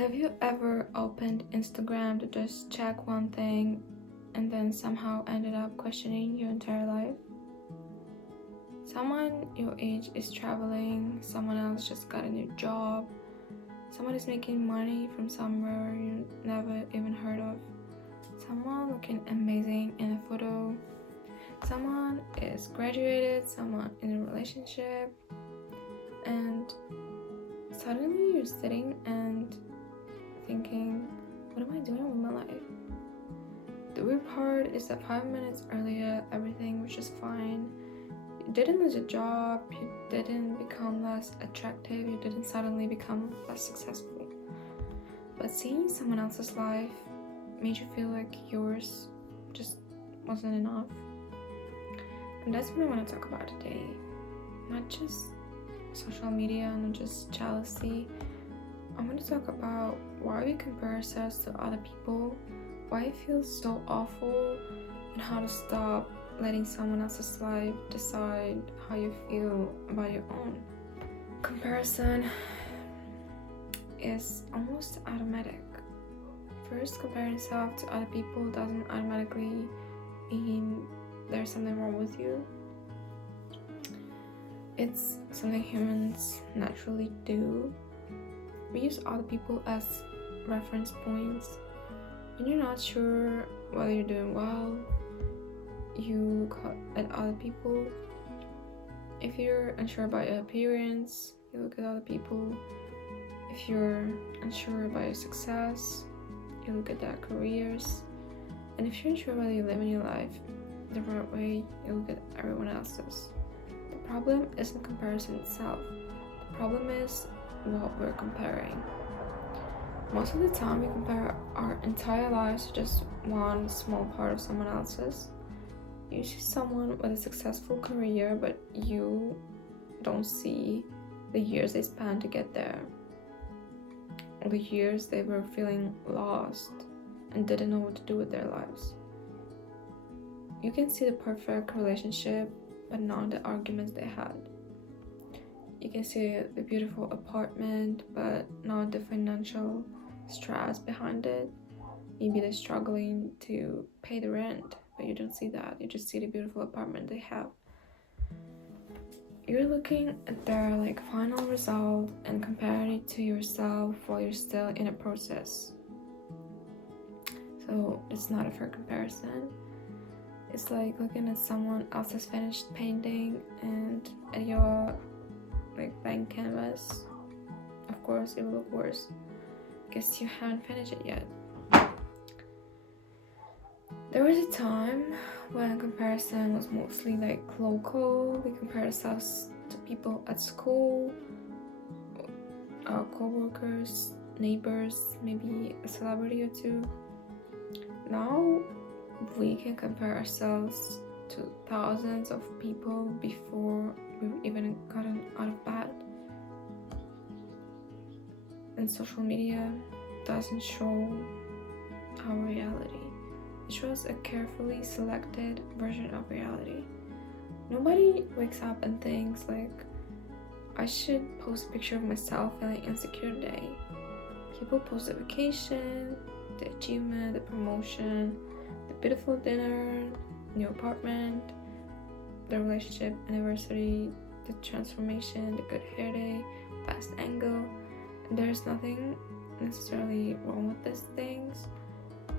Have you ever opened Instagram to just check one thing and then somehow ended up questioning your entire life? Someone your age is traveling, someone else just got a new job, someone is making money from somewhere you never even heard of, someone looking amazing in a photo, someone is graduated, someone in a relationship, and suddenly you're sitting and thinking, what am I doing with my life? The weird part is that 5 minutes earlier, everything was just fine. You didn't lose a job, you didn't become less attractive, you didn't suddenly become less successful. But seeing someone else's life made you feel like yours just wasn't enough. And that's what I want to talk about today. Not just social media, not just jealousy. I want to talk about why we compare ourselves to other people, why it feels so awful, and how to stop letting someone else's life decide how you feel about your own. Comparison is almost automatic. First, comparing yourself to other people doesn't automatically mean there's something wrong with you. It's something humans naturally do. We use other people as reference points. When you're not sure whether you're doing well, you look at other people. If you're unsure about your appearance, you look at other people. If you're unsure about your success, you look at their careers. And if you're unsure whether you're living your life the right way, you look at everyone else's. The problem isn't comparison itself. The problem is what we're comparing. Most of the time we compare our entire lives to just one small part of someone else's. You see someone with a successful career, but you don't see the years they spent to get there, or the years they were feeling lost and didn't know what to do with their lives. You can see the perfect relationship, but not the arguments they had. You can see the beautiful apartment, but not the financial stress behind it. Maybe they're struggling to pay the rent, but you don't see that. You just see the beautiful apartment they have. You're looking at their final result and comparing it to yourself while you're still in a process. So it's not a fair comparison. It's like looking at someone else's finished painting and at your blank canvas. Of course it will look worse because you haven't finished it yet. There was a time when comparison was mostly local. We compared ourselves to people at school, our co-workers, neighbors, maybe a celebrity or two. Now we can compare ourselves to thousands of people before we've even gotten out of bed. And social media doesn't show our reality. It shows a carefully selected version of reality. Nobody wakes up and thinks I should post a picture of myself feeling insecure today. People post the vacation, the achievement, the promotion, the beautiful dinner, new apartment, the relationship anniversary, the transformation, the good hair day, best angle. There's nothing necessarily wrong with these things,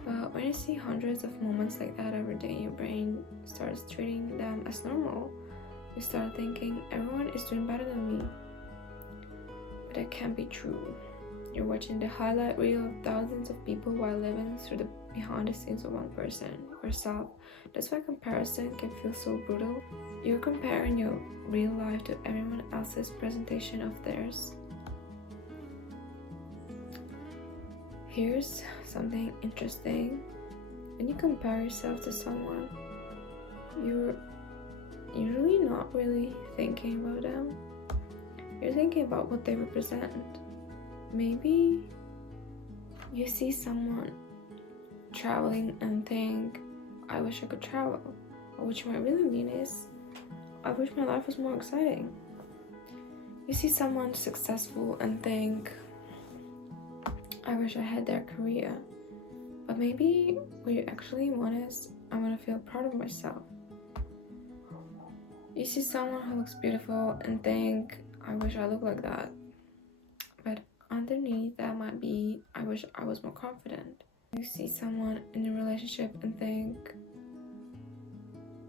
but when you see hundreds of moments like that every day, your brain starts treating them as normal. You start thinking everyone is doing better than me. But that can't be true. You're watching the highlight reel of thousands of people while living through the behind the scenes of one person, yourself. That's why comparison can feel so brutal. You're comparing your real life to everyone else's presentation of theirs. Here's something interesting. When you compare yourself to someone, you're usually not really thinking about them. You're thinking about what they represent. Maybe you see someone traveling and think, I wish I could travel. Or what you might really mean is, I wish my life was more exciting. You see someone successful and think, I wish I had their career. But maybe what you actually want is, I want to feel proud of myself. You see someone who looks beautiful and think, I wish I looked like that. But underneath that might be, I wish I was more confident. You see someone in a relationship and think,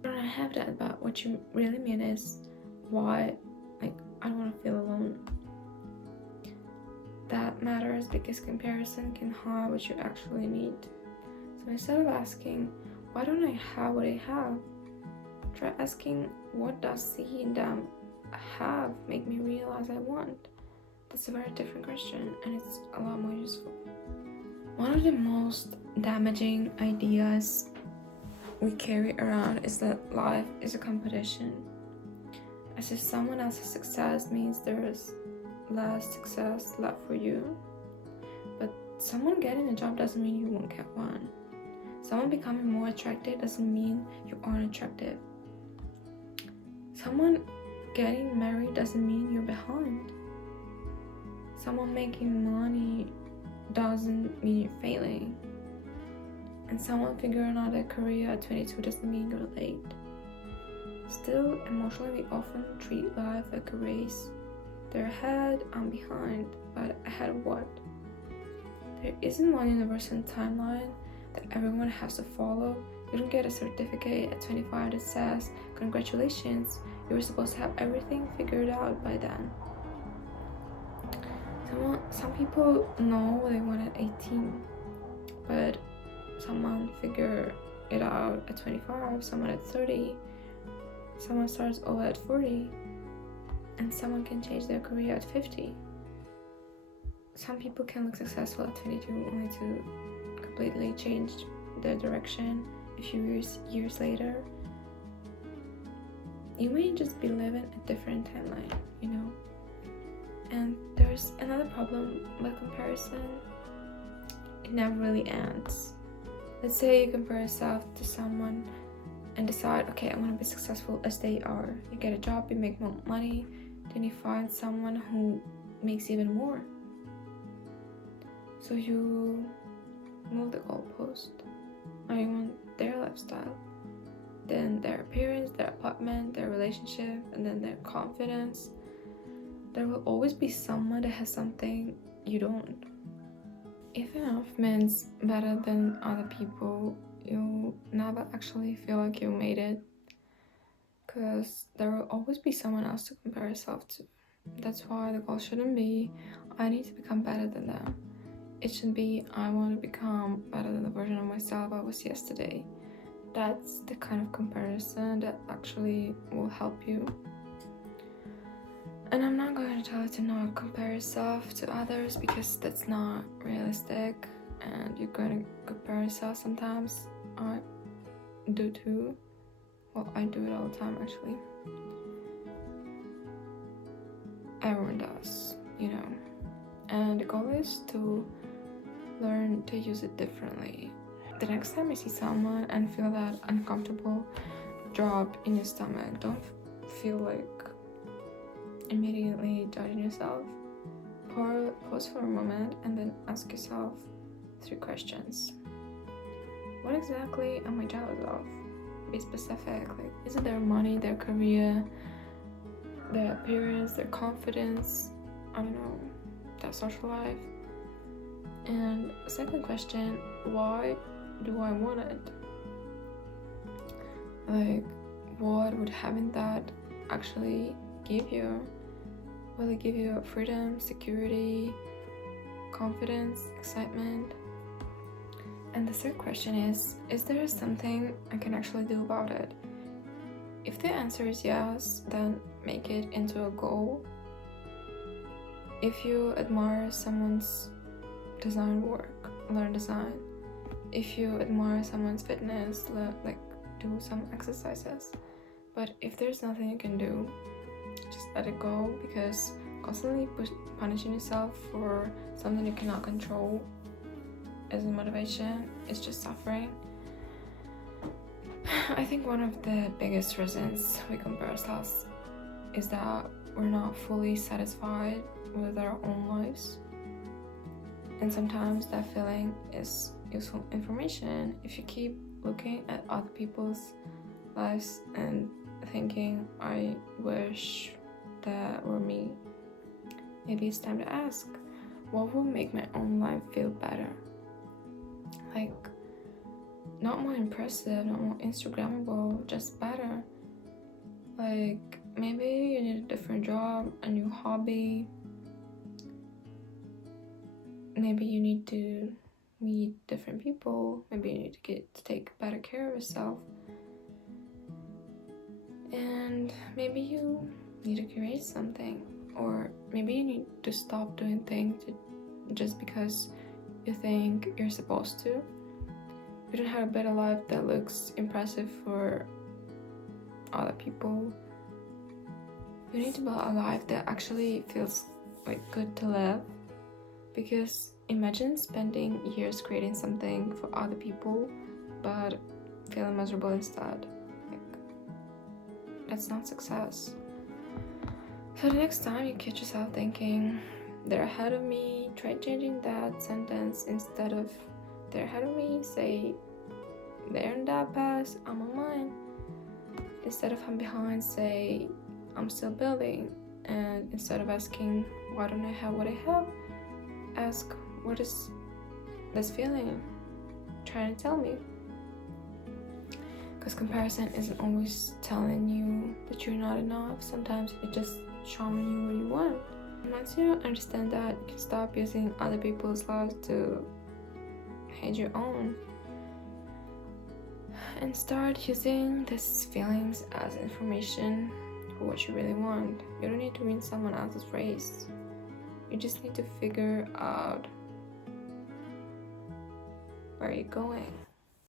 I don't have that, but what you really mean is, why, I don't want to feel alone. That matters because comparison can hide what you actually need. So instead of asking, why don't I have what I have? Try asking, what does seeing them have make me realize I want? That's a very different question, and it's a lot more useful. One of the most damaging ideas we carry around is that life is a competition. As if someone else's success means there's less success left for you. But someone getting a job doesn't mean you won't get one. Someone becoming more attractive doesn't mean you aren't attractive. Someone getting married doesn't mean you're behind. Someone making money doesn't mean you're failing. And someone figuring out their career at 22 doesn't mean you're late. Still, emotionally, we often treat life like a race. They're ahead, I'm behind, but ahead of what? There isn't one universal timeline that everyone has to follow. You don't get a certificate at 25 that says, congratulations, you were supposed to have everything figured out by then. Some people know what they want at 18, but someone figure it out at 25, someone at 30, someone starts over at 40, and someone can change their career at 50. Some people can look successful at 22 only to completely change their direction a few years later. You may just be living a different timeline, you know. And there's another problem with comparison. It never really ends. Let's say you compare yourself to someone and decide, okay, I want to be successful as they are. You get a job, you make more money, then you find someone who makes even more. So you move the goalpost. Now you want their lifestyle, then their appearance, their apartment, their relationship, and then their confidence. There will always be someone that has something you don't. If enough means better than other people, you'll never actually feel like you made it, because there will always be someone else to compare yourself to. That's why the goal shouldn't be, I need to become better than them. It should be, I want to become better than the version of myself I was yesterday. That's the kind of comparison that actually will help you. And I'm not going to tell you to not compare yourself to others, because that's not realistic, and you're going to compare yourself sometimes. I do too. Well, I do it all the time actually. Everyone does, you know. And the goal is to learn to use it differently. The next time you see someone and feel that uncomfortable drop in your stomach, don't feel like immediately judging yourself. Pause for a moment and then ask yourself 3 questions. What exactly am I jealous of? Be specific. Like, is it their money, their career, their appearance, their confidence, I don't know, their social life? And second question, why do I want it? Like, what would having that actually give you? Will it give you freedom, security, confidence, excitement? And the third question is there something I can actually do about it? If the answer is yes, then make it into a goal. If you admire someone's design work, learn design. If you admire someone's fitness, do some exercises. But if there's nothing you can do, just let it go, because constantly punishing yourself for something you cannot control isn't motivation, it's just suffering. I think one of the biggest reasons we compare ourselves is that we're not fully satisfied with our own lives. And sometimes that feeling is useful information. If you keep looking at other people's lives and thinking, I wish that were me, maybe it's time to ask, what will make my own life feel better? Like, not more impressive, not more Instagrammable, just better. Like, maybe you need a different job, a new hobby. Maybe you need to meet different people. Maybe you need to take better care of yourself. And maybe you need to create something. Or maybe you need to stop doing things just because you think you're supposed to. You don't have a better life that looks impressive for other people. You need to build a life that actually feels like good to live. Because imagine spending years creating something for other people but feeling miserable instead. Like, that's not success. So the next time you catch yourself thinking, they're ahead of me, try changing that sentence. Instead of they're ahead of me, say they're in that path, I'm on mine. Instead of I'm behind, say I'm still building. And instead of asking why don't I have what I have, ask what is this feeling trying to tell me. Because comparison isn't always telling you that you're not enough. Sometimes it's just showing you what you want. And once you understand that, you can stop using other people's lives to hate your own and start using these feelings as information for what you really want. You don't need to win someone else's race. You just need to figure out where you're going.